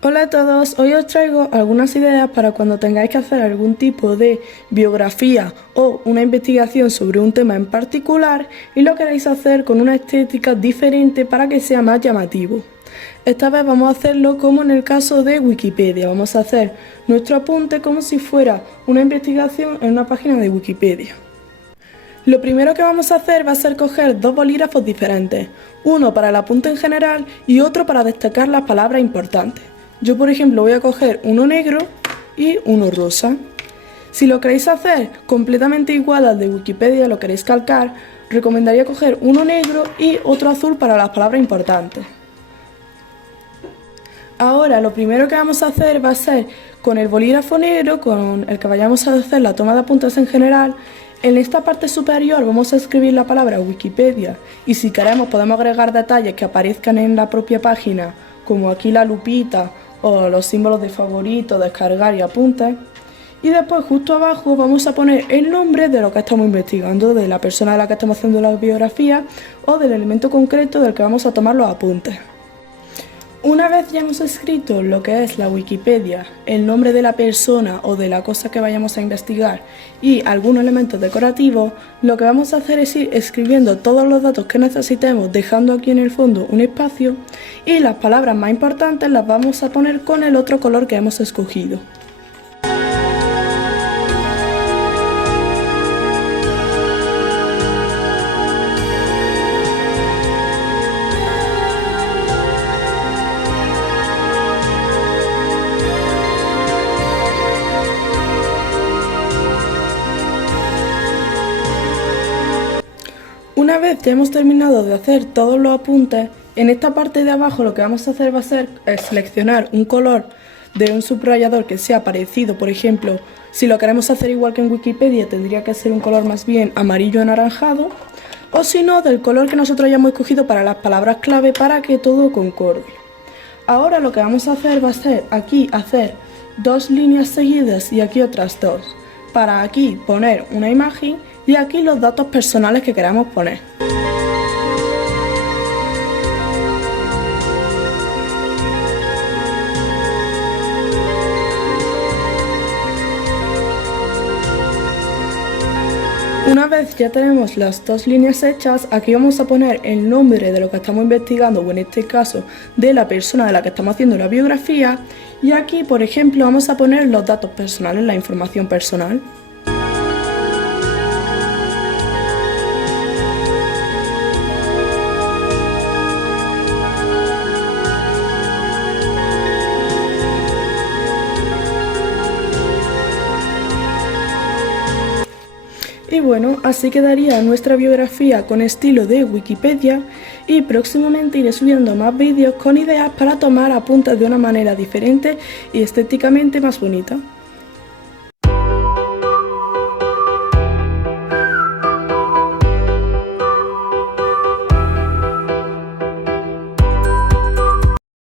Hola a todos, hoy os traigo algunas ideas para cuando tengáis que hacer algún tipo de biografía o una investigación sobre un tema en particular y lo queréis hacer con una estética diferente para que sea más llamativo. Esta vez vamos a hacerlo como en el caso de Wikipedia, vamos a hacer nuestro apunte como si fuera una investigación en una página de Wikipedia. Lo primero que vamos a hacer va a ser coger dos bolígrafos diferentes, uno para el apunte en general y otro para destacar las palabras importantes. Yo, por ejemplo, voy a coger uno negro y uno rosa. Si lo queréis hacer completamente igual al de Wikipedia, lo queréis calcar, recomendaría coger uno negro y otro azul para las palabras importantes. Ahora, lo primero que vamos a hacer va a ser con el bolígrafo negro, con el que vayamos a hacer la toma de apuntes en general. En esta parte superior vamos a escribir la palabra Wikipedia y si queremos podemos agregar detalles que aparezcan en la propia página, como aquí la lupita o los símbolos de favorito, descargar y apuntes. Y después justo abajo vamos a poner el nombre de lo que estamos investigando, de la persona de la que estamos haciendo la biografía o del elemento concreto del que vamos a tomar los apuntes. Una vez ya hemos escrito lo que es la Wikipedia, el nombre de la persona o de la cosa que vayamos a investigar y algunos elementos decorativos, lo que vamos a hacer es ir escribiendo todos los datos que necesitemos, dejando aquí en el fondo un espacio y las palabras más importantes las vamos a poner con el otro color que hemos escogido. Una vez ya hemos terminado de hacer todos los apuntes, en esta parte de abajo lo que vamos a hacer va a ser seleccionar un color de un subrayador que sea parecido. Por ejemplo, si lo queremos hacer igual que en Wikipedia, tendría que ser un color más bien amarillo anaranjado, o si no, del color que nosotros hayamos escogido para las palabras clave para que todo concorde. Ahora lo que vamos a hacer va a ser aquí hacer dos líneas seguidas y aquí otras dos, para aquí poner una imagen y aquí los datos personales que queramos poner. Una vez ya tenemos las dos líneas hechas, aquí vamos a poner el nombre de lo que estamos investigando, o en este caso de la persona de la que estamos haciendo la biografía, y aquí, por ejemplo, vamos a poner los datos personales, la información personal. Y bueno, así quedaría nuestra biografía con estilo de Wikipedia y próximamente iré subiendo más vídeos con ideas para tomar apuntes de una manera diferente y estéticamente más bonita.